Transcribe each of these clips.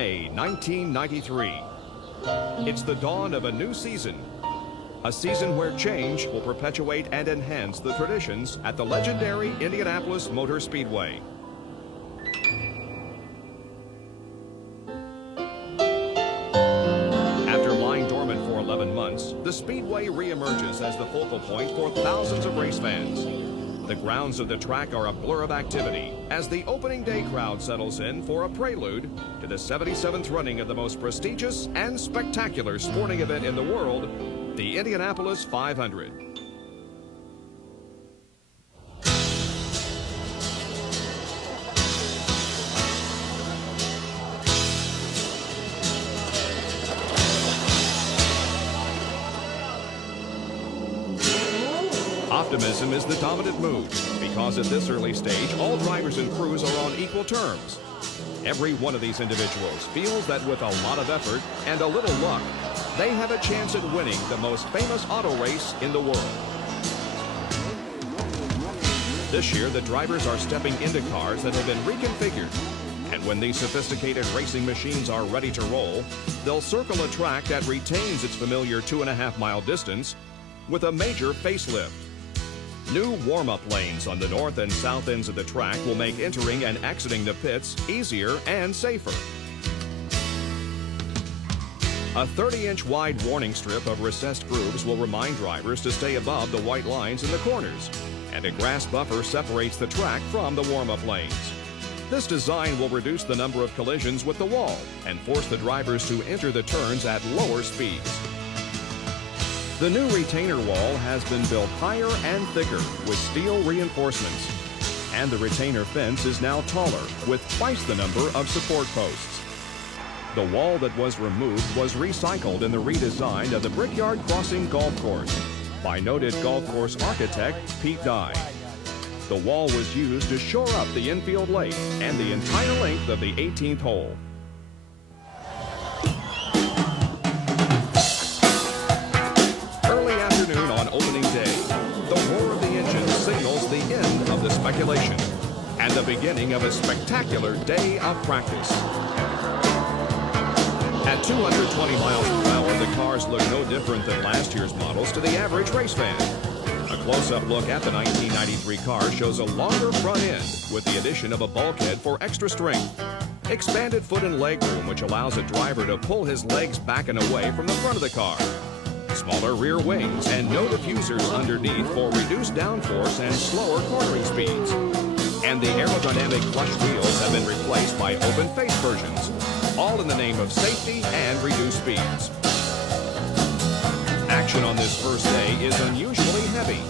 May 1993. It's the dawn of a new season. A season where change will perpetuate and enhance the traditions at the legendary Indianapolis Motor Speedway. After lying dormant for 11 months, the Speedway reemerges as the focal point for thousands of race fans. The grounds of the track are a blur of activity as the opening day crowd settles in for a prelude to the 77th running of the most prestigious and spectacular sporting event in the world, the Indianapolis 500. Optimism is the dominant mood because at this early stage, all drivers and crews are on equal terms. Every one of these individuals feels that with a lot of effort and a little luck, they have a chance at winning the most famous auto race in the world. This year, the drivers are stepping into cars that have been reconfigured. And when these sophisticated racing machines are ready to roll, they'll circle a track that retains its familiar 2.5-mile distance with a major facelift. New warm-up lanes on the north and south ends of the track will make entering and exiting the pits easier and safer. A 30-inch wide warning strip of recessed grooves will remind drivers to stay above the white lines in the corners, and a grass buffer separates the track from the warm-up lanes. This design will reduce the number of collisions with the wall and force the drivers to enter the turns at lower speeds. The new retainer wall has been built higher and thicker with steel reinforcements, and the retainer fence is now taller with twice the number of support posts. The wall that was removed was recycled in the redesign of the Brickyard Crossing Golf Course by noted golf course architect Pete Dye. The wall was used to shore up the infield lake and the entire length of the 18th hole. Speculation and the beginning of a spectacular day of practice. At 220 miles per hour, the cars look no different than last year's models to the average race fan. A close-up look at the 1993 car shows a longer front end with the addition of a bulkhead for extra strength. Expanded foot and leg room, which allows a driver to pull his legs back and away from the front of the car. Smaller rear wings and no diffusers underneath for reduced downforce and slower cornering speeds. And the aerodynamic clutch wheels have been replaced by open face versions, all in the name of safety and reduced speeds. Action on this first day is unusually heavy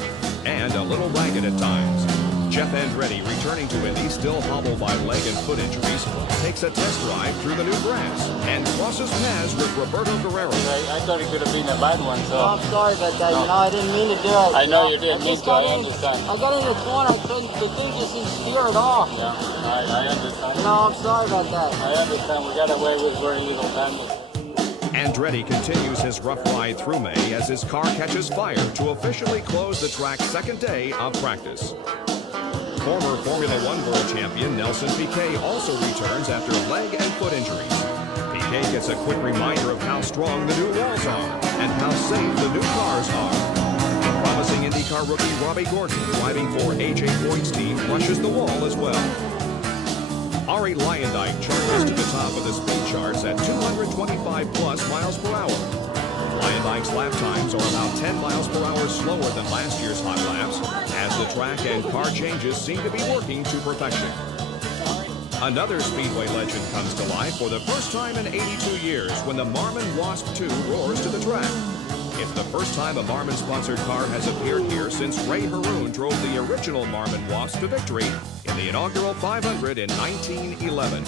and a little ragged at times. Jeff Andretti, returning to Indy, still hobbled by leg and foot injuries, takes a test drive through the new grass and crosses paths with Roberto Guerrero. I thought it could have been a bad one, so... Oh, I'm sorry about that. You know, I didn't mean to do it. I know you didn't mean to, I understand. I got in the corner, the thing just didn't steer at all. Yeah, I understand. No, I'm sorry about that. I understand. We got away with very little damage. Andretti continues his rough ride through May as his car catches fire to officially close the track's second day of practice. Former Formula One world champion Nelson Piquet also returns after leg and foot injuries. Piquet gets a quick reminder of how strong the new walls are and how safe the new cars are. Promising IndyCar rookie Robbie Gordon, driving for A.J. Foyt's team, rushes the wall as well. Ari Luyendyk charges to the top of the speed charts at 225 plus miles per hour. Luyendyk's lap times are about 10 miles per hour slower than last year's hot laps, as the track and car changes seem to be working to perfection. Another Speedway legend comes to life for the first time in 82 years when the Marmon Wasp 2 roars to the track. It's the first time a Marmon-sponsored car has appeared here since Ray Haroon drove the original Marmon Wasp to victory in the inaugural 500 in 1911.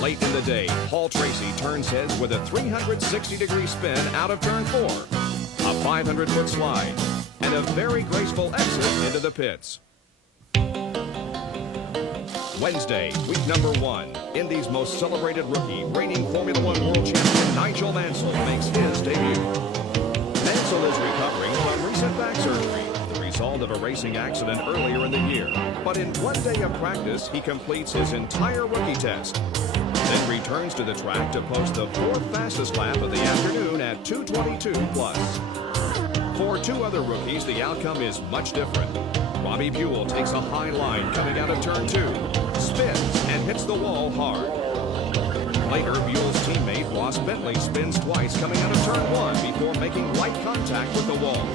Late in the day, Paul Tracy turns heads with a 360-degree spin out of turn 4, a 500-foot slide, and a very graceful exit into the pits. Wednesday, week number 1, Indy's most celebrated rookie, reigning Formula One world champion Nigel Mansell makes his debut. Mansell is recovering from recent back surgery, the result of a racing accident earlier in the year. But in one day of practice, he completes his entire rookie test. then returns to the track to post the fourth fastest lap of the afternoon at 2:22 plus. For two other rookies, the outcome is much different. Robbie Buell takes a high line coming out of turn 2, spins and hits the wall hard. Later, Buell's teammate Ross Bentley spins twice coming out of turn 1 before making light contact with the wall.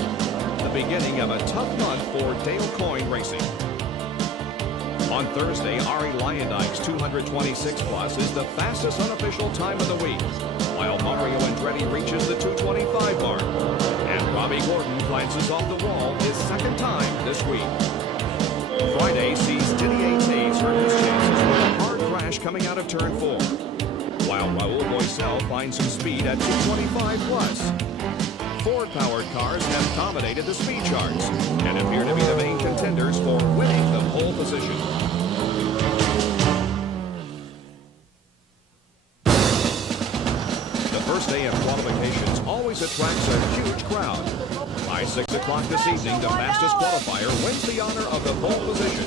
The beginning of a tough month for Dale Coyne Racing. On Thursday, Ari Lyondike's 226 plus is the fastest unofficial time of the week, while Mario Andretti reaches the 225 mark. And Robbie Gordon glances off the wall his second time this week. Friday sees Didier Tays hurt his chances with a hard crash coming out of turn 4, while Raul Boisel finds some speed at 225 plus. Ford-powered cars have dominated the speed charts and appear to be the main contenders for winning the pole position. The first day of qualifications always attracts a huge crowd. By 6 o'clock this evening, the fastest qualifier wins the honor of the pole position,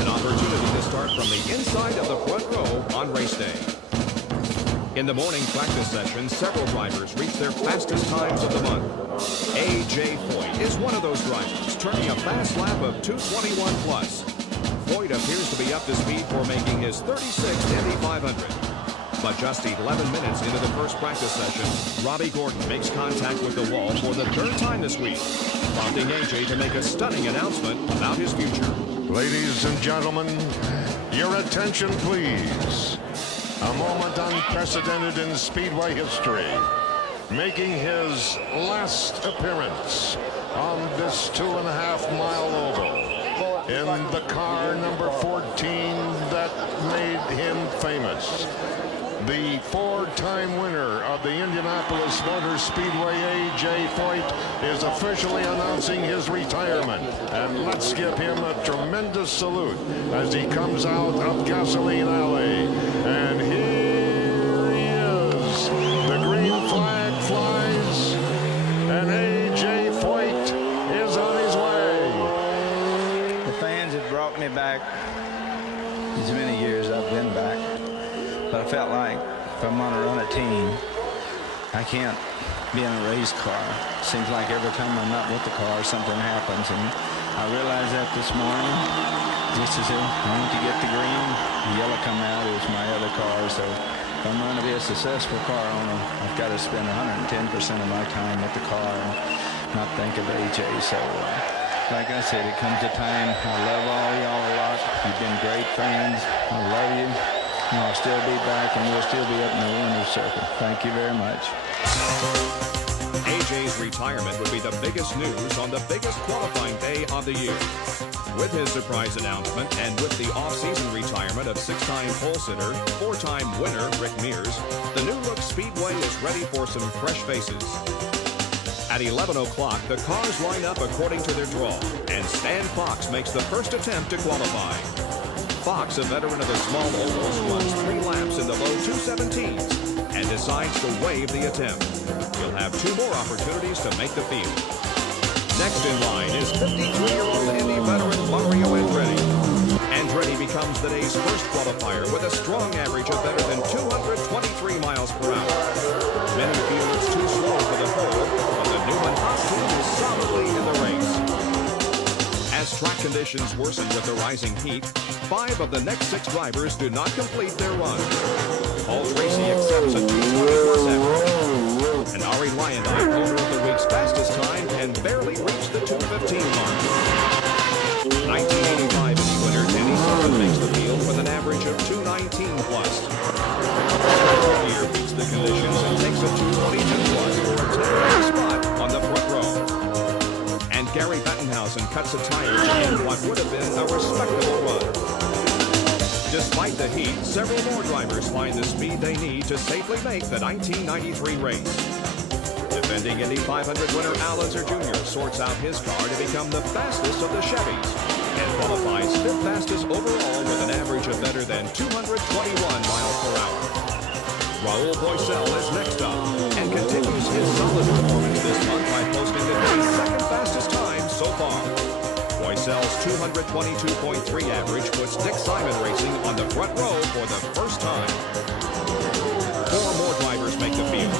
an opportunity to start from the inside of the front row on race day. In the morning practice session, several drivers reach their fastest times of the month. A.J. Foyt is one of those drivers, turning a fast lap of 2:21 plus. Foyt appears to be up to speed for making his 36th Indy 500. But just 11 minutes into the first practice session, Robbie Gordon makes contact with the wall for the third time this week, prompting A.J. to make a stunning announcement about his future. Ladies and gentlemen, your attention please. A moment unprecedented in Speedway history. Making his last appearance on this 2.5-mile oval in the car number 14 that made him famous. The 4-time winner of the Indianapolis Motor Speedway, A.J. Foyt, is officially announcing his retirement. And let's give him a tremendous salute as he comes out of Gasoline Alley. And here he is. The green flag flies, and A.J. Foyt is on his way. The fans have brought me back as many years I've been back. But I felt like if I'm going to run a team, I can't be in a race car. Seems like every time I'm not with the car, something happens. And I realized that this morning, just as I went to get the green, the yellow come out, it was my other car. So if I'm going to be a successful car owner, I've got to spend 110% of my time with the car and not think of AJ. So like I said, it comes a time. I love all y'all a lot. You've been great fans. I love you. And I'll still be back, and we'll still be up in the winner's circle. Thank you very much. AJ's retirement would be the biggest news on the biggest qualifying day of the year. With his surprise announcement and with the off-season retirement of 6-time pole sitter, 4-time winner Rick Mears, the new look Speedway is ready for some fresh faces. At 11 o'clock, the cars line up according to their draw, and Stan Fox makes the first attempt to qualify. Fox, a veteran of the small ovals, runs 3 laps in the low 217s and decides to waive the attempt. He'll have 2 more opportunities to make the field. Next in line is 53-year-old Indy veteran Mario Andretti. Andretti becomes the day's first qualifier with a strong average of better than 223 miles per hour. Many feel it's too slow for the pole, but the Newman Haas team is solidly in the race. As track conditions worsen with the rising heat, 5 of the next 6 drivers do not complete their run. Paul Tracy accepts a 220-plus average, and Ari Lyondike, owner of the week's fastest time, can barely reach the 215 mark. 1985 Indy winner Danny Sullivan makes the field with an average of 219-plus. Here beats the conditions and takes a 222-plus for a 10th spot on the front row. And Gary Bettenhausen cuts a tire to end what would have been a respectable run. Despite the heat, several more drivers find the speed they need to safely make the 1993 race. Defending Indy 500 winner Al Unser Jr. sorts out his car to become the fastest of the Chevys and qualifies 5th fastest overall with an average of better than 221 miles per hour. Raul Boisel is next up and continues his solid performance this month by posting the day's 2nd fastest time so far. Boisel's 222.3 average puts Dick Simon Racing on the front row for the first time.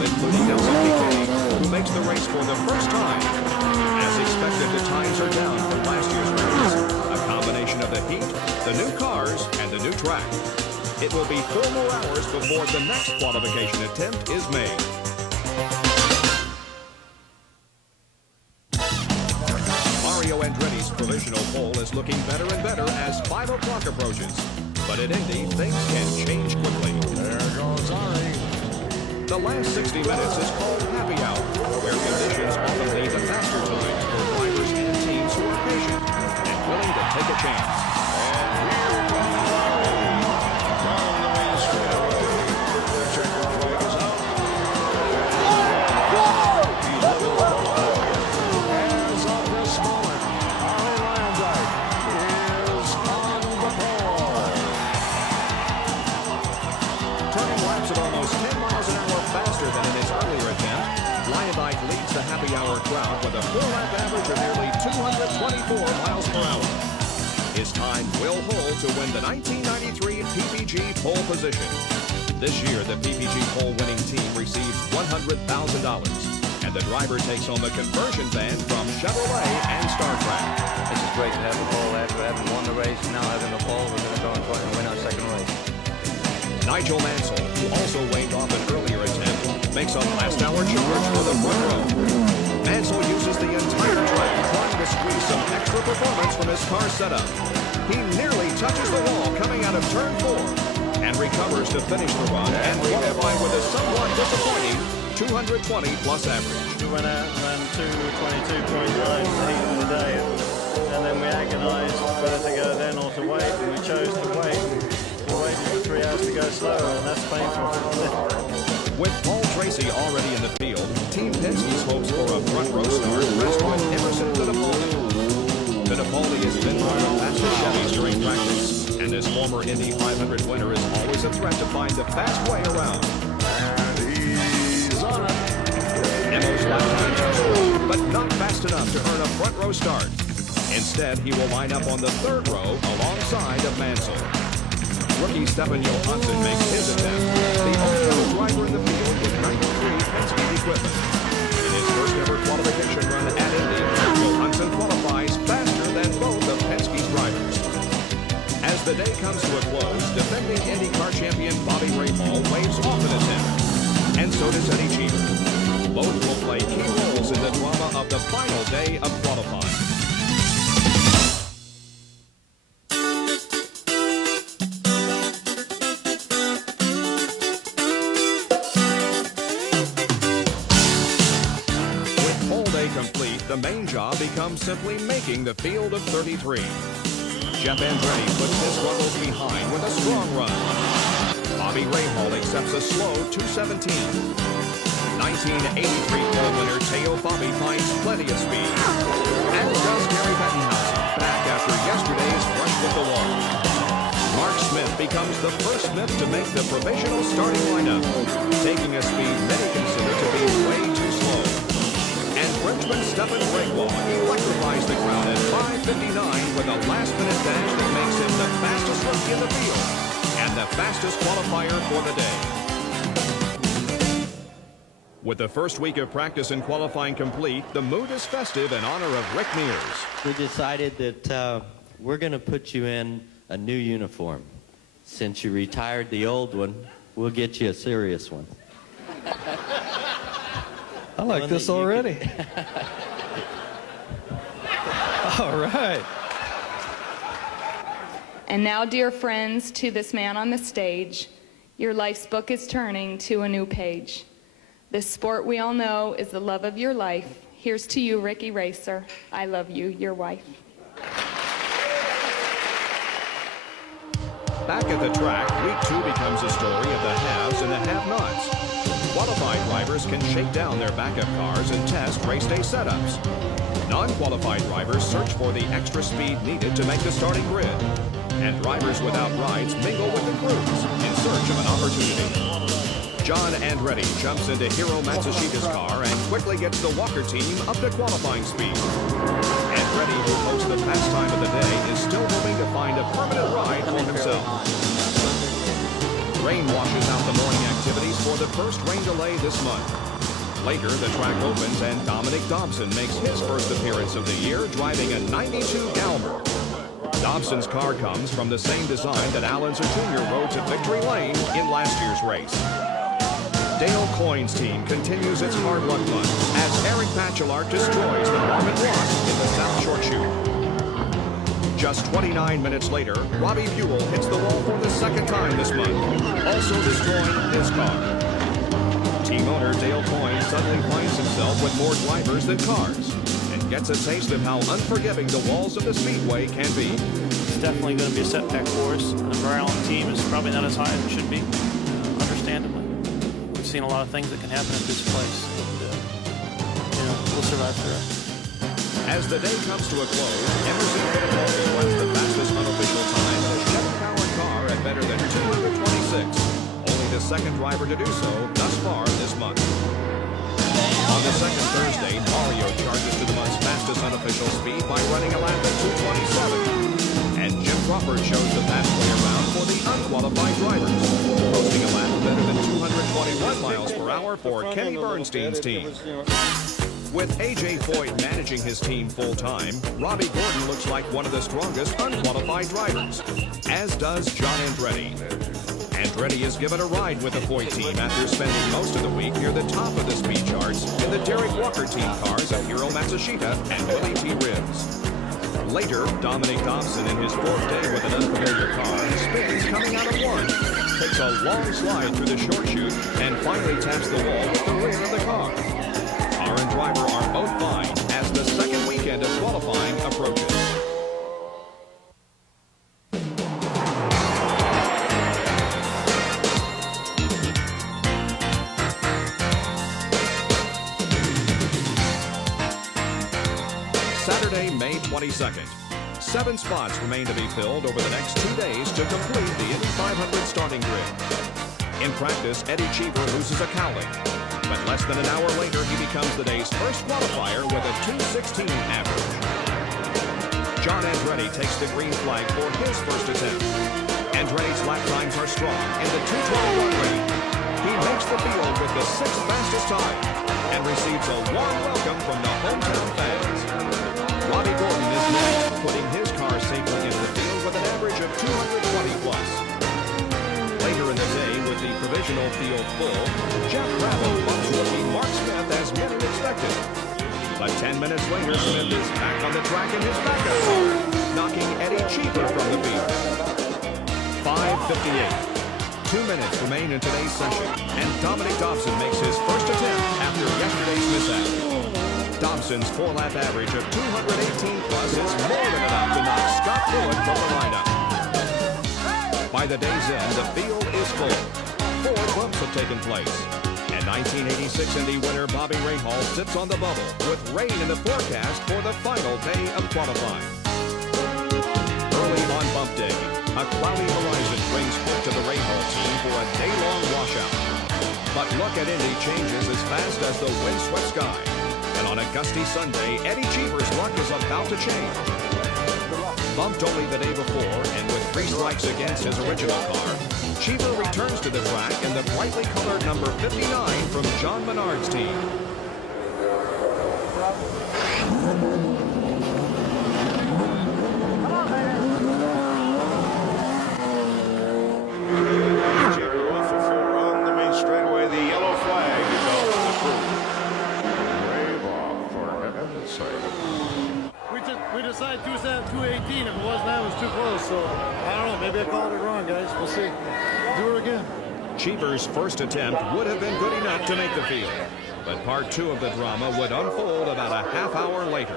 including Nelson Piquet, who makes the race for the first time. As expected, the times are down from last year's race. A combination of the heat, the new cars, and the new track. It will be 4 more hours before the next qualification attempt is made. Mario Andretti's provisional pole is looking better and better as 5 o'clock approaches. But at Indy, things can change quickly. There goes Ari. The last 60 minutes is called happy hour, where conditions often lead to faster times for drivers and teams who are patient and willing to take a chance. And here comes Ari. From the main straightaway. The checkered flag is out. He's looking for the pole. As of this moment, Ari Landijk is on the pole. Turning laps at almost 10 miles an hour faster than in his earlier attempt, Landijk leads the happy hour crowd with a 4-lap average of nearly 224 miles per hour. His time will hold to win the 1993 PPG pole position. This year, the PPG pole winning team receives $100,000, and the driver takes home a conversion van from Chevrolet and StarTrack. This is great to have a pole after having won the race. Now having a pole, we're going to go and try and win our second race. Nigel Mansell, who also waved off an earlier attempt, makes a last-hour charge for the front row. Mansell uses the entire track trying to squeeze some extra performance from his car setup. He nearly touches the wall coming out of turn 4 and recovers to finish the run and qualify with a somewhat disappointing 220-plus average. We went out and ran 222.9 for the heat of the day, and then we agonised whether to go then or to wait, and we chose to wait. We waited for 3 hours to go slower, and that's painful. With Paul Tracy already in the field, Team Penske's hopes for a front row start rest with Emerson Fittipaldi. Fittipaldi has been one of the fastest Chevys during practice, and this former Indy 500 winner is always a threat to find the fast way around. And he's on it. Emo's lap times are strong, but not fast enough to earn a front row start. Instead, he will line up on the 3rd row alongside of Mansell. Rookie Stefan Johansson makes his attempt, the only other driver in the field with 93 Penske equipment. In his first ever qualification run at Indy, Johansson qualifies faster than both of Penske's drivers. As the day comes to a close, defending IndyCar champion Bobby Rahal waves off an attempt, and so does Eddie Cheever. Both will play key roles in the drama of the final day of qualifying. Complete, the main job becomes simply making the field of 33. Jeff Andretti puts his struggles behind with a strong run. Bobby Rahal accepts a slow 217. 1983 pole winner Teo Fabi finds plenty of speed, as does Gary Bettenhausen, back after yesterday's brush with the wall. Mark Smith becomes the first Smith to make the provisional starting lineup, taking a speed many consider to be way too slow. And Frenchman Stefan Gregoire electrifies the crowd at 5:59 with a last-minute dash that makes him the fastest rookie in the field and the fastest qualifier for the day. With the first week of practice and qualifying complete, the mood is festive in honor of Rick Mears. We decided that we're going to put you in a new uniform. Since you retired the old one, we'll get you a serious one. I like this already. All right. And now, dear friends, to this man on the stage, your life's book is turning to a new page. This sport we all know is the love of your life. Here's to you, Ricky Racer. I love you, your wife. Back at the track, week 2 becomes a story of the haves and the have-nots. Qualified drivers can shake down their backup cars and test race day setups. Non-qualified drivers search for the extra speed needed to make the starting grid. And drivers without rides mingle with the crews in search of an opportunity. John Andretti jumps into Hiro Matsushita's car and quickly gets the Walker team up to qualifying speed. Andretti, who hosts the pastime of the day, is still hoping to find a permanent ride for himself. Rain washes out the morning activity activities for the first rain delay this month. Later, the track opens and Dominic Dobson makes his first appearance of the year driving a 92 Galmer. Dobson's car comes from the same design that Allen's Jr. rode to victory lane in last year's race. Dale Coyne's team continues its hard luck month as Eric Bachelard destroys the Marmot Rock in the South Short Chute. Just 29 minutes later, Robbie Buell hits the wall for the second time this month, also destroying his car. Team owner Dale Coyne suddenly finds himself with more drivers than cars and gets a taste of how unforgiving the walls of the Speedway can be. It's definitely going to be a setback for us. The morale on the team is probably not as high as it should be, understandably. We've seen a lot of things that can happen at this place, and we'll survive through it. As the day comes to a close, Emerson Fittipaldi runs the fastest unofficial time in a Chevy-powered car at better than 226. Only the second driver to do so thus far this month. On the second Thursday, Mario charges to the month's fastest unofficial speed by running a lap at 227. And Jim Crawford shows the fast way around for the unqualified drivers, posting a lap better than 221 miles per hour for Kenny Bernstein's team. With A.J. Foyt managing his team full-time, Robbie Gordon looks like one of the strongest unqualified drivers, as does John Andretti. Andretti is given a ride with the Foyt team after spending most of the week near the top of the speed charts in the Derek Walker team cars of Hiro Matsushita and Willie T. Ribbs. Later, Dominic Dobson in his fourth day with an unfamiliar car spins coming out of one, takes a long slide through the short chute, and finally taps the wall with the rear of the car. Car and driver are both fine as the second weekend of qualifying approaches. Saturday, May 22nd. 7 spots remain to be filled over the next 2 days to complete the Indy 500 starting grid. In practice, Eddie Cheever loses a cowling. But less than an hour later, he becomes the day's first qualifier with a 2:16 average. John Andretti takes the green flag for his first attempt. Andretti's lap times are strong in the 2:21 range. He makes the field with the 6th fastest time and receives a warm welcome from the hometown fans. Robbie Gordon is next, putting his car safely into the field with an average of 220 plus. Later in the day, with the provisional field full, Jeff Bravo bumps rookie Mark Smith as many expected. But 10 minutes later, Smith is back on the track in his backup car, knocking Eddie Cheever from the field. 5:58. 2 minutes remain in today's session, and Dominic Dobson makes his first attempt after yesterday's mishap. Dobson's 4-lap average of 218 plus is more than enough to knock Scott Pruitt from the lineup. By the day's end, the field is full. 4 bumps have taken place. And 1986 Indy winner Bobby Rahal sits on the bubble with rain in the forecast for the final day of qualifying. Early on bump day, a cloudy horizon brings hope to the Rahal team for a day-long washout. But look at Indy changes as fast as the wind-swept sky. And on a gusty Sunday, Eddie Cheever's luck is about to change. Bumped only the day before, and with 3 strikes against his original car, Cheever returns to the track in the brightly colored number 59 from John Menard's team. Cheever 1 for 4 on the main straightaway. The yellow flag is off the crew. Brave off for heaven's sake. We decided 218. If it wasn't that, it was too close. So I don't know. Maybe I called it wrong, guys. We'll see. Do it again. Cheever's first attempt would have been good enough to make the field. But part 2 of the drama would unfold about a half hour later.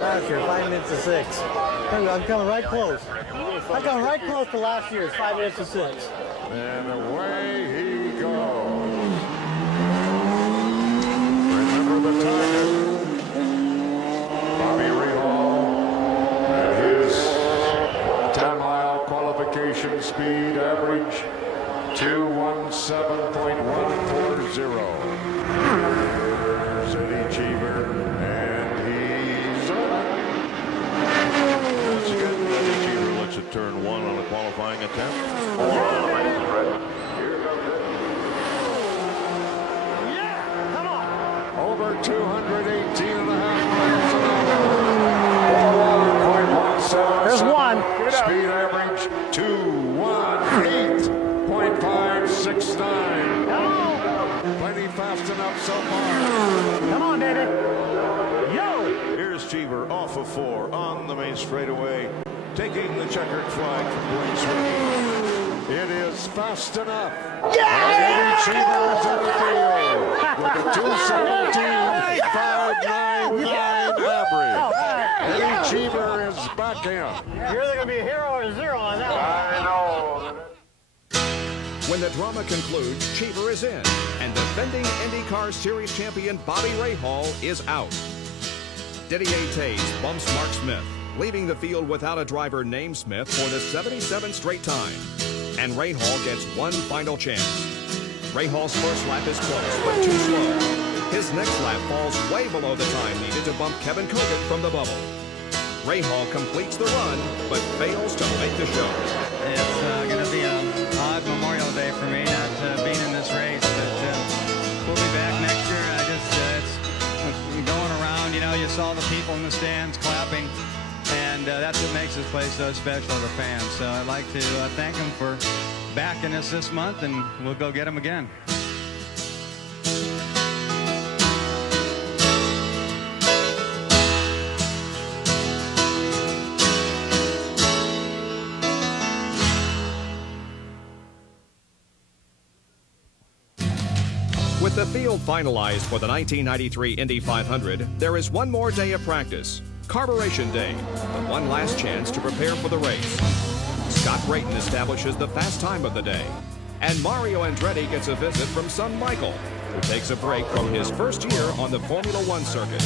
Last year, 5 minutes to 6. I'm coming right close. I'm coming right close to last year's 5 minutes to 6. And away he goes. Remember the target. Bobby Rahal at his 10-mile qualification speed average 217.140. There's Eddie Cheever, and he's on. Once again, Eddie Cheever looks at turn 1 on a qualifying attempt. 4 on the main stretch. Here comes it. 218 and a half miles an hour. There's one. Speed average 218.569. Plenty fast enough so far. Come on, baby. Yo! Here's Cheever off of 4 on the main straightaway, taking the checkered flag from Blaze Ricky. It is fast enough. Yeah! Cheever is in the field with a 217.599 average. Eddie Cheever is back in. You're either going to be a hero or a zero on that one. I know. When the drama concludes, Cheever is in, and defending IndyCar Series champion Bobby Rahal is out. Didier Tays bumps Mark Smith, leaving the field without a driver named Smith for the 77th straight time. And Rahal gets one final chance. Rahal's first lap is close, but too slow. His next lap falls way below the time needed to bump Kevin Kogut from the bubble. Rahal completes the run, but fails to make the show. It's going to be an odd Memorial Day for me, not being in this race, but we'll be back next year. It's going around, you know, you saw the people in the stands clapping, and that's what makes this place so special to the fans. So I'd like to thank them for backing us this month, and we'll go get them again. With the field finalized for the 1993 Indy 500, there is one more day of practice, Carburation Day, the one last chance to prepare for the race. Scott Brayton establishes the fast time of the day, and Mario Andretti gets a visit from son Michael, who takes a break from his first year on the Formula One circuit.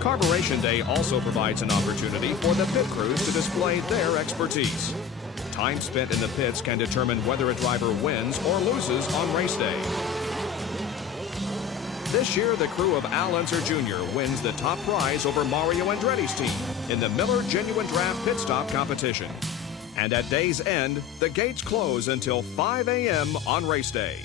Carburation Day also provides an opportunity for the pit crews to display their expertise. Time spent in the pits can determine whether a driver wins or loses on race day. This year, the crew of Al Unser Jr. wins the top prize over Mario Andretti's team in the Miller Genuine Draft Pit Stop competition. And at day's end, the gates close until 5 a.m. on race day.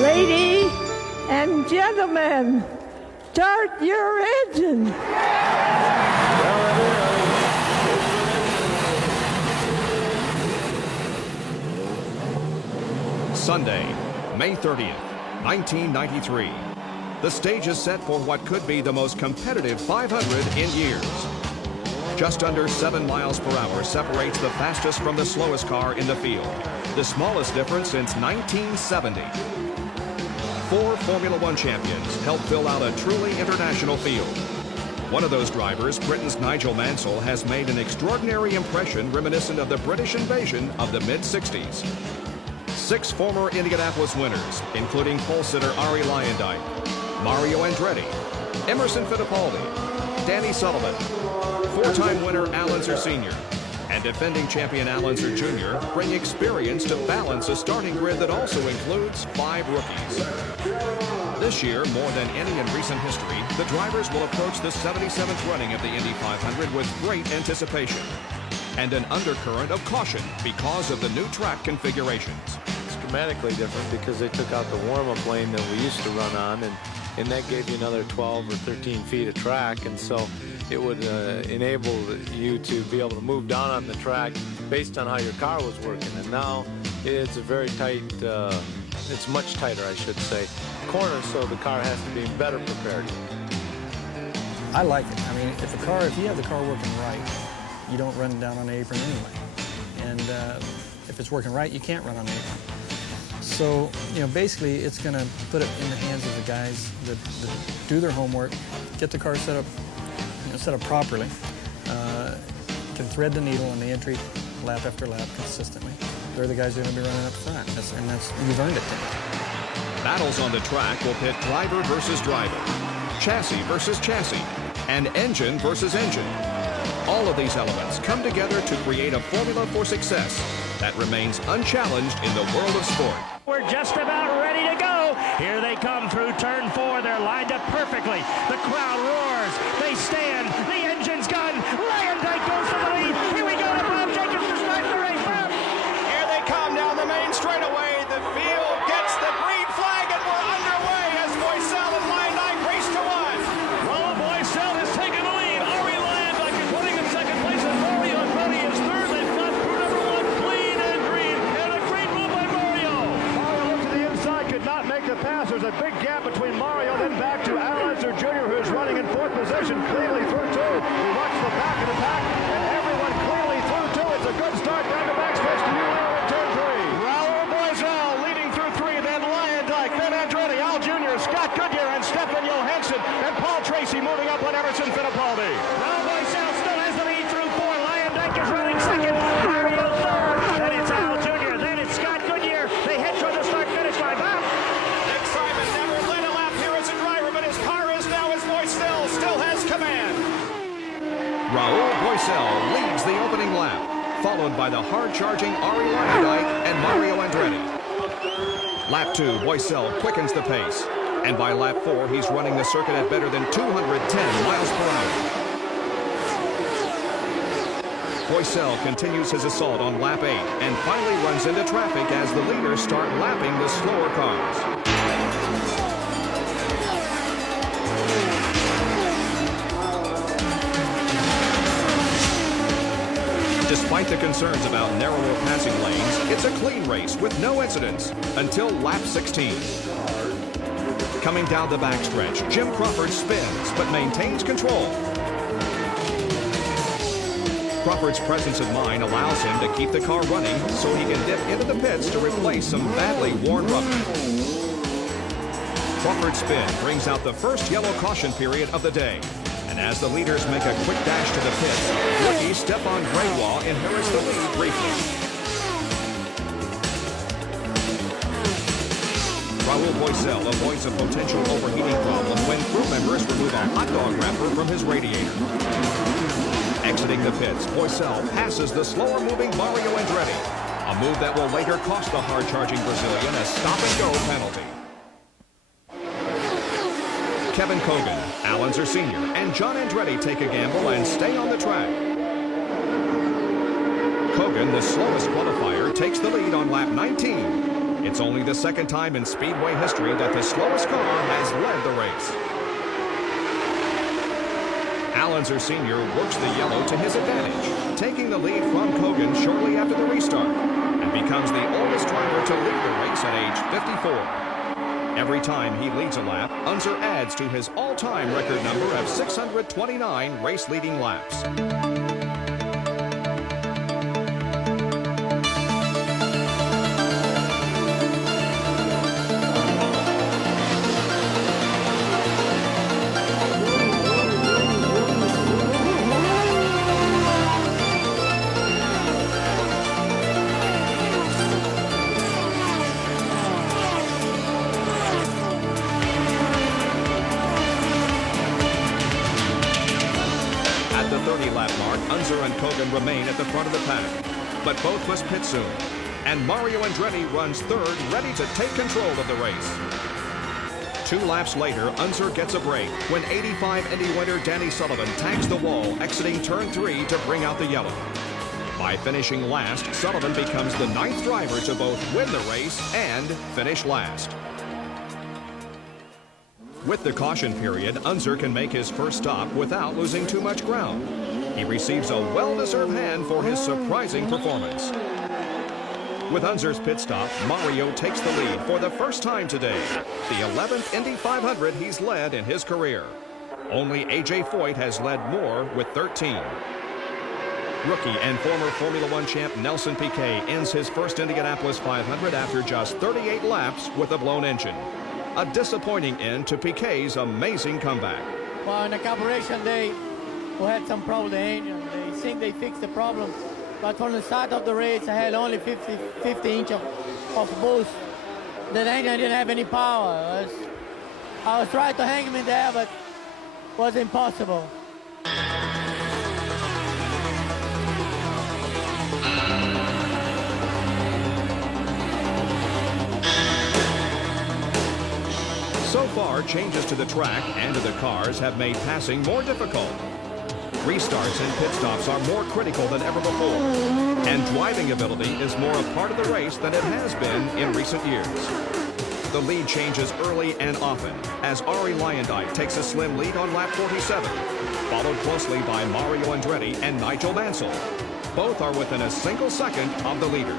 Ladies and gentlemen, start your engine. Sunday, May 30th, 1993. The stage is set for what could be the most competitive 500 in years. Just under 7 miles per hour separates the fastest from the slowest car in the field, the smallest difference since 1970. 4 Formula One champions help fill out a truly international field. One of those drivers, Britain's Nigel Mansell, has made an extraordinary impression reminiscent of the British invasion of the mid-60s. 6 former Indianapolis winners, including pole sitter Ari Luyendyk, Mario Andretti, Emerson Fittipaldi, Danny Sullivan, 4-time winner Al Unser Sr., And defending champion Al Unser Jr. bring experience to balance a starting grid that also includes 5 rookies. This year, more than any in recent history, the drivers will approach the 77th running of the Indy 500 with great anticipation and an undercurrent of caution because of the new track configurations. Schematically different because they took out the warm-up lane that we used to run on, and that gave you another 12 or 13 feet of track, and so it would enable you to be able to move down on the track based on how your car was working. And now it's a very tight, it's much tighter, I should say, corner, so the car has to be better prepared. I like it. I mean, if you have the car working right, you don't run down on the apron anyway. And if it's working right, you can't run on the apron. So, you know, basically it's going to put it in the hands of the guys that do their homework, get the car set up, set up properly, can thread the needle on the entry lap after lap consistently. They're the guys who are going to be running up front, and you've earned it. Battles on the track will pit driver versus driver, chassis versus chassis, and engine versus engine. All of these elements come together to create a formula for success that remains unchallenged in the world of sport. We're just about ready to go. Here they come through turn 4. They're lined up perfectly. The crowd roars. They stand. The engine's gone. Lyondike goes for the lead. Here we go to Bob Jacobs to start the race. Bob. Here they come down the main straightaway. The field gets the green flag, and we're underway as Boycell and Lyondike race to 1. Well, Boycell has taken the lead. Ari Lyondike is running in second place, and Mario Andretti is third. They've got crew number 1 clean and green, and a great move by Mario. Mario looked to the inside, could not make the pass. There's a big gap between Mario, then back to Al Unser Jr., who's running in 4th position, cleanly through 2. We watch the back of the pack, and everyone cleanly through 2. It's a good start down the backstretch to you in turn 3. Raul Boycell leading through 3, then Lyondike, then Andretti, Al Jr., Scott Goodyear, and Stefan Johansson, and Paul Tracy moving up on Emerson Fittipaldi. Raul Boycell still has the lead through 4. Lyondike is running second. Mario third. Then it's Al Jr. Then it's Scott Goodyear. They head toward the start-finish line. Bob. Nick Simon never led a lap here as a driver, but his car is now as Boycell still has command. Raul Boycell leads the opening lap, followed by the hard-charging Ari Lyondike and Mario Andretti. Lap 2, Boycell quickens the pace, and by lap 4, he's running the circuit at better than 210 miles per hour. Boycell continues his assault on lap 8 and finally runs into traffic as the leaders start lapping the slower cars. Despite the concerns about narrower passing lanes, it's a clean race with no incidents until lap 16. Coming down the backstretch, Jim Crawford spins but maintains control. Crawford's presence of mind allows him to keep the car running so he can dip into the pits to replace some badly worn rubber. Crawford's spin brings out the first yellow caution period of the day. And as the leaders make a quick dash to the pits, rookie Stefan Greywaw inherits the lead briefly. Raul Boycell avoids a potential overheating problem when crew members remove a hot dog wrapper from his radiator. Exiting the pits, Boycell passes the slower-moving Mario Andretti, a move that will later cost the hard-charging Brazilian a stop-and-go penalty. Kevin Kogan, Al Unser Sr., and John Andretti take a gamble and stay on the track. Kogan, the slowest qualifier, takes the lead on lap 19. It's only the second time in Speedway history that the slowest car has led the race. Al Unser Sr. works the yellow to his advantage, taking the lead from Kogan shortly after the restart, and becomes the oldest driver to lead the race at age 54. Every time he leads a lap, Unser adds to his all-time record number of 629 race-leading laps. Sullivan remain at the front of the pack, but both must pit soon. And Mario Andretti runs third, ready to take control of the race. 2 laps later, Unser gets a break when 85 Indy winner Danny Sullivan tags the wall, exiting turn 3 to bring out the yellow. By finishing last, Sullivan becomes the 9th driver to both win the race and finish last. With the caution period, Unser can make his first stop without losing too much ground. He receives a well-deserved hand for his surprising performance. With Unser's pit stop, Mario takes the lead for the first time today. The 11th Indy 500 he's led in his career. Only A.J. Foyt has led more with 13. Rookie and former Formula One champ Nelson Piquet ends his first Indianapolis 500 after just 38 laps with a blown engine. A disappointing end to Piquet's amazing comeback. Well, in the carburation, we had some problem with the engine. They think they fixed the problem. But from the start of the race, I had only 50 inch of boost. The engine didn't have any power. I was trying to hang him in there, but it was impossible. So far, changes to the track and to the cars have made passing more difficult. Restarts and pit stops are more critical than ever before, and driving ability is more a part of the race than it has been in recent years. The lead changes early and often, as Ari Luyendyk takes a slim lead on lap 47, followed closely by Mario Andretti and Nigel Mansell. Both are within a single second of the leader.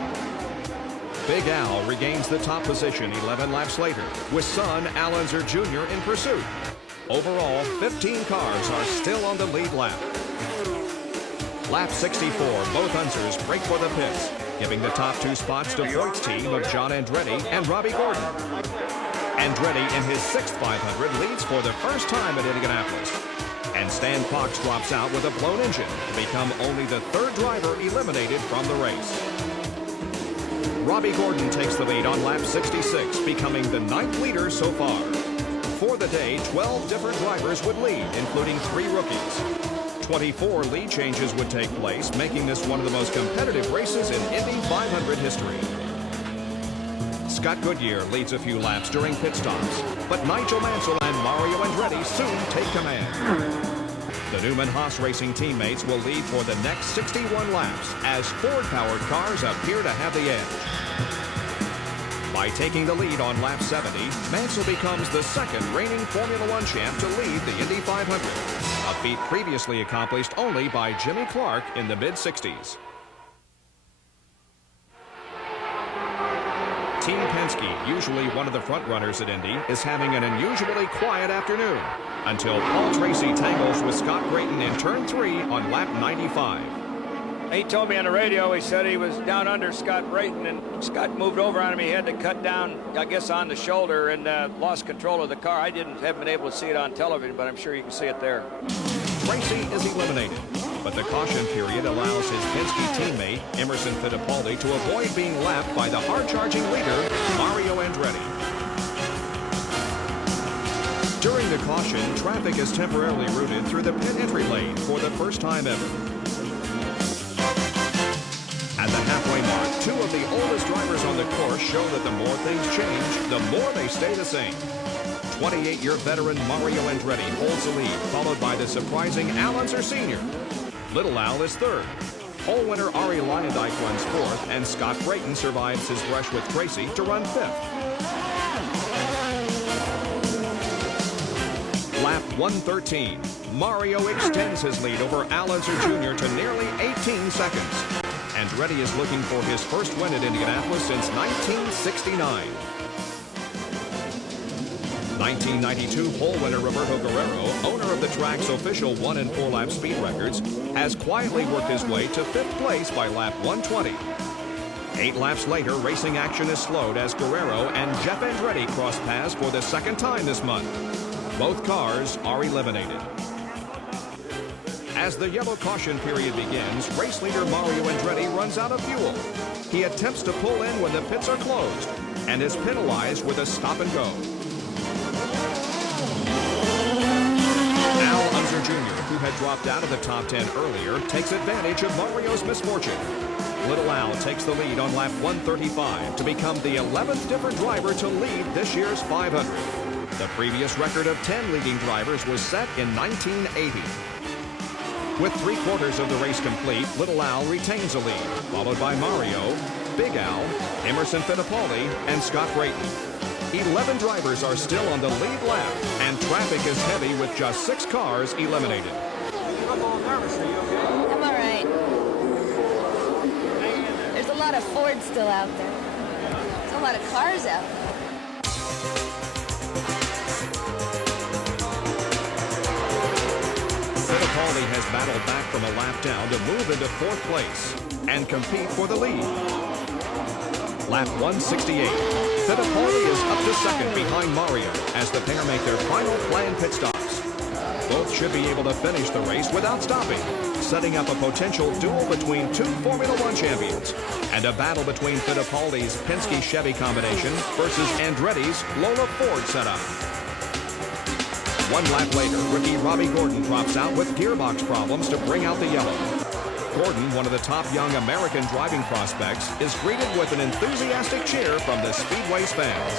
Big Al regains the top position 11 laps later, with son Al Unser Jr. in pursuit. Overall, 15 cars are still on the lead lap. Lap 64, both Unsers break for the pits, giving the top 2 spots to Foyt's team of John Andretti and Robbie Gordon. Andretti in his 6th 500 leads for the first time at Indianapolis. And Stan Fox drops out with a blown engine to become only the 3rd driver eliminated from the race. Robbie Gordon takes the lead on lap 66, becoming the 9th leader so far. For the day, 12 different drivers would lead, including 3 rookies. 24 lead changes would take place, making this one of the most competitive races in Indy 500 history. Scott Goodyear leads a few laps during pit stops, but Nigel Mansell and Mario Andretti soon take command. The Newman-Haas Racing teammates will lead for the next 61 laps as Ford-powered cars appear to have the edge. By taking the lead on lap 70, Mansell becomes the 2nd reigning Formula One champ to lead the Indy 500, a feat previously accomplished only by Jimmy Clark in the mid-60s. Team Penske, usually one of the front-runners at Indy, is having an unusually quiet afternoon until Paul Tracy tangles with Scott Brayton in turn 3 on lap 95. He told me on the radio, he said he was down under Scott Brayton, and Scott moved over on him. He had to cut down, I guess, on the shoulder and lost control of the car. I haven't been able to see it on television, but I'm sure you can see it there. Tracy is eliminated, but the caution period allows his Penske teammate, Emerson Fittipaldi, to avoid being lapped by the hard-charging leader, Mario Andretti. During the caution, traffic is temporarily routed through the pit entry lane for the first time ever. At the halfway mark, 2 of the oldest drivers on the course show that the more things change, the more they stay the same. 28-year veteran Mario Andretti holds the lead, followed by the surprising Al Unser Sr. Little Al is 3rd. Pole winner Ari Luyendyk runs 4th, and Scott Brayton survives his brush with Tracy to run 5th. Lap 113, Mario extends his lead over Al Unser Jr. to nearly 18 seconds. Andretti is looking for his first win at Indianapolis since 1969. 1992 pole winner Roberto Guerrero, owner of the track's official 1 and 4 lap speed records, has quietly worked his way to 5th place by lap 120. 8 laps later, racing action is slowed as Guerrero and Jeff Andretti cross paths for the 2nd time this month. Both cars are eliminated. As the yellow caution period begins, race leader Mario Andretti runs out of fuel. He attempts to pull in when the pits are closed and is penalized with a stop and go. Al Unser Jr., who has had dropped out of the top 10 earlier, takes advantage of Mario's misfortune. Little Al takes the lead on lap 135 to become the 11th different driver to lead this year's 500. The previous record of 10 leading drivers was set in 1980. With 3/4 of the race complete, Little Al retains a lead, followed by Mario, Big Al, Emerson Fittipaldi, and Scott Brayton. 11 drivers are still on the lead lap, and traffic is heavy with just 6 cars eliminated. You look a little nervous. Are you okay? I'm all right. There's a lot of Fords still out there. There's a lot of cars out there. Fittipaldi has battled back from a lap down to move into 4th place and compete for the lead. Lap 168. Fittipaldi is up to 2nd behind Mario as the pair make their final planned pit stops. Both should be able to finish the race without stopping, setting up a potential duel between 2 Formula One champions and a battle between Fittipaldi's Penske-Chevy combination versus Andretti's Lola Ford setup. 1 lap later, rookie Robbie Gordon drops out with gearbox problems to bring out the yellow. Gordon, one of the top young American driving prospects, is greeted with an enthusiastic cheer from the Speedway's fans.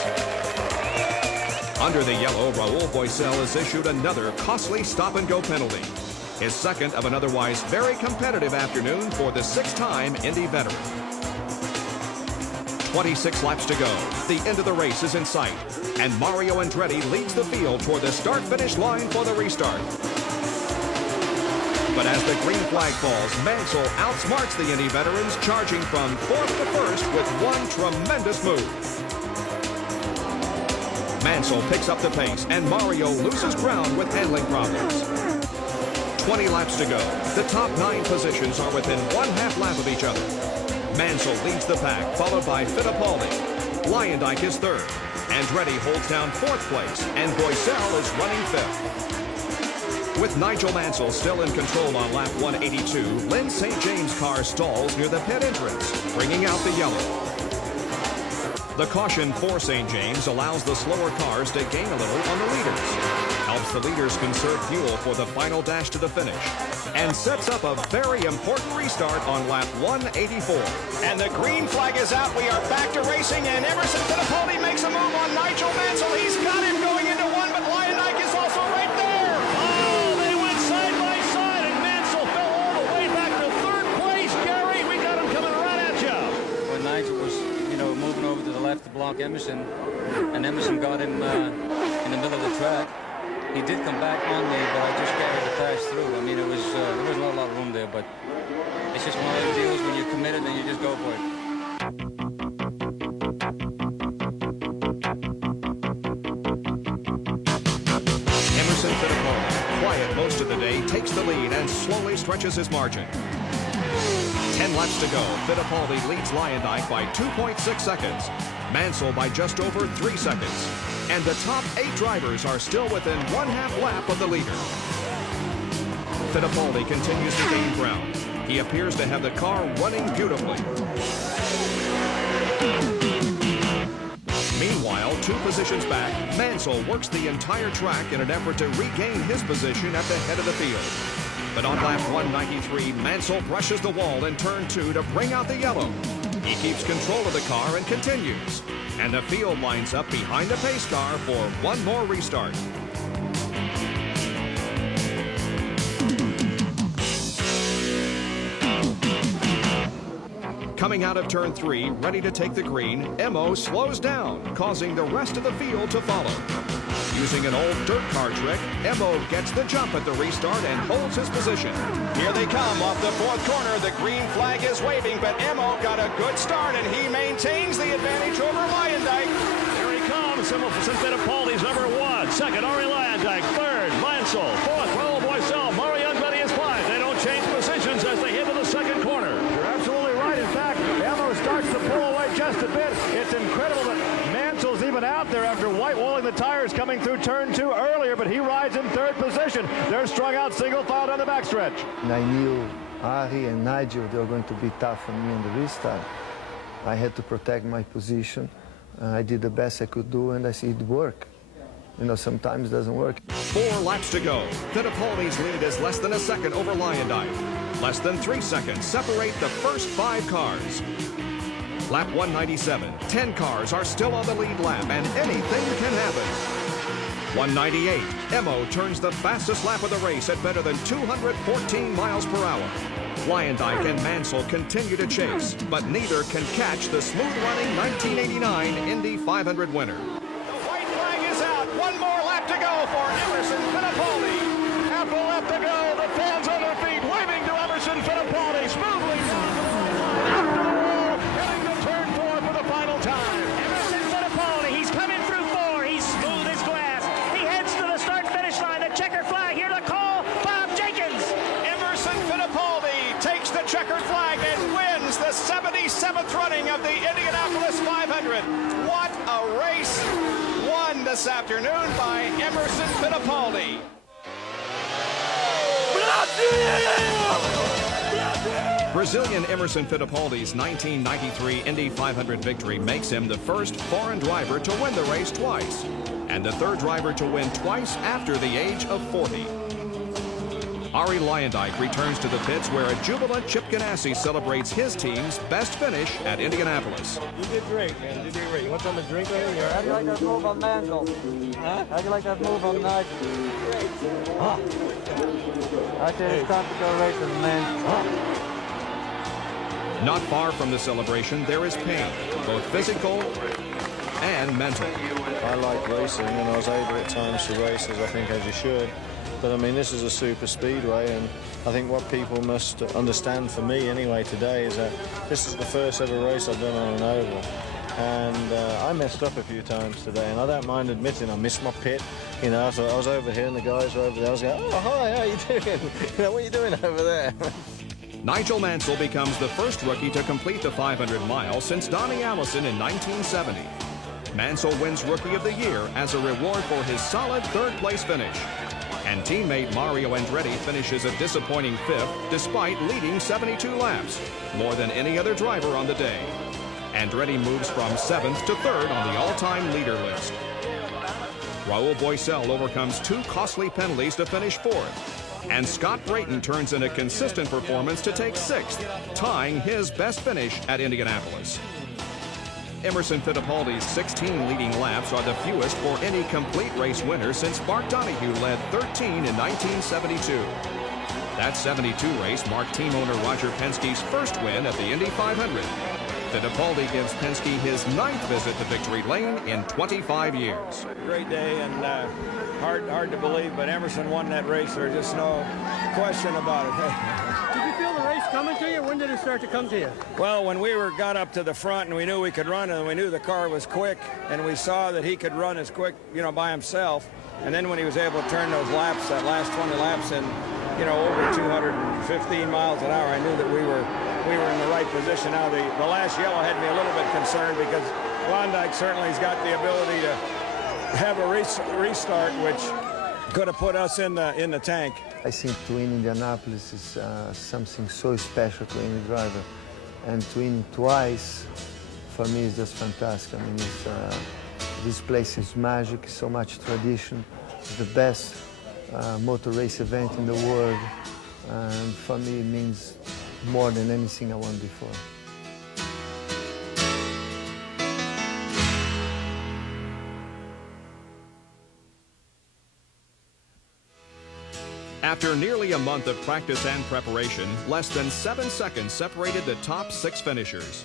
Under the yellow, Raul Boisel is issued another costly stop-and-go penalty, his second of an otherwise very competitive afternoon for the 6-time Indy veteran. 26 laps to go. The end of the race is in sight, and Mario Andretti leads the field toward the start-finish line for the restart. But as the green flag falls, Mansell outsmarts the Indy veterans, charging from 4th to 1st with one tremendous move. Mansell picks up the pace, and Mario loses ground with handling problems. 20 laps to go. The top 9 positions are within 1/2 lap of each other. Mansell leads the pack, followed by Fittipaldi. Lyondike is 3rd. Andretti holds down 4th place, and Boisel is running 5th. With Nigel Mansell still in control on lap 182, Lynn St. James' car stalls near the pit entrance, bringing out the yellow. The caution for St. James allows the slower cars to gain a little on the leaders, helps the leaders conserve fuel for the final dash to the finish, and sets up a very important restart on lap 184. And the green flag is out. We are back to racing, and Emerson Fittipaldi makes a move on Nigel Mansell. He's got him going into 1, but Lyondike is also right there. Oh, they went side by side, and Mansell fell all the way back to 3rd place. Gary, we got him coming right at you. When Nigel was, moving over to the left to block Emerson, and Emerson got him in the middle of the track. He did come back on me, but I just carried the pass through. I mean, there was not a lot of room there, but it's just one of those deals when you're committed and you just go for it. Emerson Fittipaldi, quiet most of the day, takes the lead and slowly stretches his margin. 10 laps to go. Fittipaldi leads Lyondike by 2.6 seconds. Mansell by just over 3 seconds. And the top 8 drivers are still within 1/2 lap of the leader. Fittipaldi continues to gain ground. He appears to have the car running beautifully. Meanwhile, 2 positions back, Mansell works the entire track in an effort to regain his position at the head of the field. But on lap 193, Mansell brushes the wall in turn 2 to bring out the yellow. He keeps control of the car and continues. And the field lines up behind the pace car for one more restart. Coming out of turn 3, ready to take the green, Emo slows down, causing the rest of the field to follow. Using an old dirt car trick, Emo gets the jump at the restart and holds his position. Here they come off the 4th corner. The green flag is waving, but Emo got a good start, and he maintains the advantage over Lyondike. Here he comes. Emerson Fittipaldi's number 1. 2nd, Ari Lyondike. 3rd, Mansell. 4th, Raul Boisel. Mario Andretti is 5. They don't change positions as they hit to the 2nd corner. You're absolutely right. In fact, Emo starts to pull away just a bit. It's incredible that Mansell's even out there after white-walling the tires coming through turn 2 earlier, but he rides in 3rd position. They're strung out single file down the backstretch. I knew Ari and Nigel, they were going to be tough on me on the restart. I had to protect my position. I did the best I could do, and I see it work. you know, sometimes it doesn't work. 4 laps to go. Fittipaldi's lead is less than a second over Lyondike. Less than 3 seconds separate the first 5 cars. Lap 197. 10 cars are still on the lead lap, and anything can happen. 198. Emo turns the fastest lap of the race at better than 214 miles per hour. Lyondike and Mansell continue to chase, but neither can catch the smooth-running 1989 Indy 500 winner. The white flag is out. One more lap to go for Emerson Fittipaldi. Half a lap to go. The fans on their feet waving to Emerson Fittipaldi. Smoothly down to the wall, heading to turn 4 for the final time. Emerson Fittipaldi, he's coming through 4. He's smooth as glass. He heads to the start-finish line. The checker flag here to call Bob Jenkins. Emerson Fittipaldi takes the checkered flag and wins the 77th running of the Indianapolis 500. What a race won this afternoon by Emerson Fittipaldi. Brazilian Emerson Fittipaldi's 1993 Indy 500 victory makes him the first foreign driver to win the race twice, and the third driver to win twice after the age of 40. Arie Luyendyk returns to the pits where a jubilant Chip Ganassi celebrates his team's best finish at Indianapolis. You did great, man. You did great. You want something to drink over here? How do you like that move on Mansell? Huh? How do you like that move on Nigel? Great. Huh? I tell you, it's time to go racing, man. Huh? Not far from the celebration, there is pain, both physical and mental. I like racing, and I was able at times to race, as I think as you should. But I mean, this is a super speedway, and I think what people must understand, for me anyway, today is that this is the first ever race I've done on an oval. And I messed up a few times today, and I don't mind admitting I missed my pit. You know, so I was over here and the guys were over there. I was going, oh, hi, how you doing? You know, what are you doing over there? Nigel Mansell becomes the first rookie to complete the 500 miles since Donnie Allison in 1970. Mansell wins Rookie of the Year as a reward for his solid third-place finish. And teammate Mario Andretti finishes a disappointing 5th despite leading 72 laps, more than any other driver on the day. Andretti moves from 7th to 3rd on the all-time leader list. Raul Boesel overcomes 2 costly penalties to finish 4th. And Scott Brayton turns in a consistent performance to take 6th, tying his best finish at Indianapolis. Emerson Fittipaldi's 16 leading laps are the fewest for any complete race winner since Bart Donahue led 13 in 1972. That 72 race marked team owner Roger Penske's first win at the Indy 500. Fittipaldi gives Penske his 9th visit to victory lane in 25 years. Great day, and hard to believe, but Emerson won that race. There's just no question about it. Did you feel the race coming to you? When did it start to come to you? Well, when we got up to the front and we knew we could run, and we knew the car was quick, and we saw that he could run as quick, you know, by himself. And then when he was able to turn those laps, that last 20 laps in, you know, over 215 miles an hour, I knew that we were in the right position. Now, the last yellow had me a little bit concerned because Klondike certainly has got the ability to have a restart, which could have put us in the tank. I think to win Indianapolis is something so special to any driver. And to win twice, for me, is just fantastic. I mean, this place is magic, so much tradition. It's the best motor race event in the world. And for me, it means more than anything I won before. After nearly a month of practice and preparation, less than 7 seconds separated the top 6 finishers.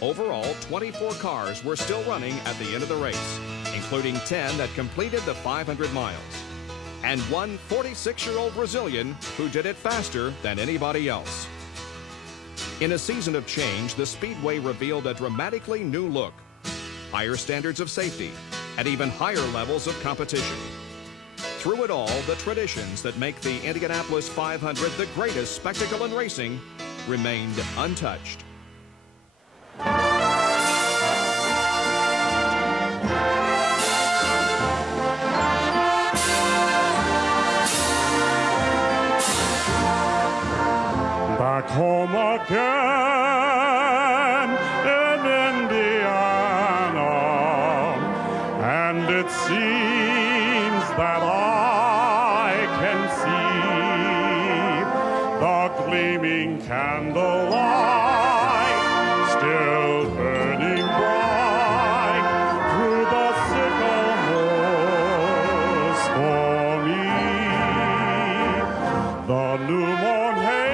Overall, 24 cars were still running at the end of the race, including 10 that completed the 500 miles. And one 46-year-old Brazilian who did it faster than anybody else. In a season of change, the Speedway revealed a dramatically new look, higher standards of safety, and even higher levels of competition. Through it all, the traditions that make the Indianapolis 500 the greatest spectacle in racing remained untouched. Back home again in Indiana, and it seems Blue Moon, hey.